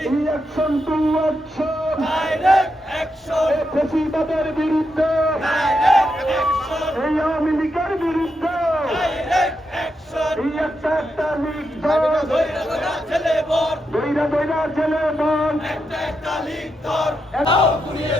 Action to action বিরুদ্ধে। এই আওয়ামী লীগের বিরুদ্ধে। এই একটা একটা লীগ দল। দইরা দইরা ছেলে বল। ধর দাও ঘুরিয়ে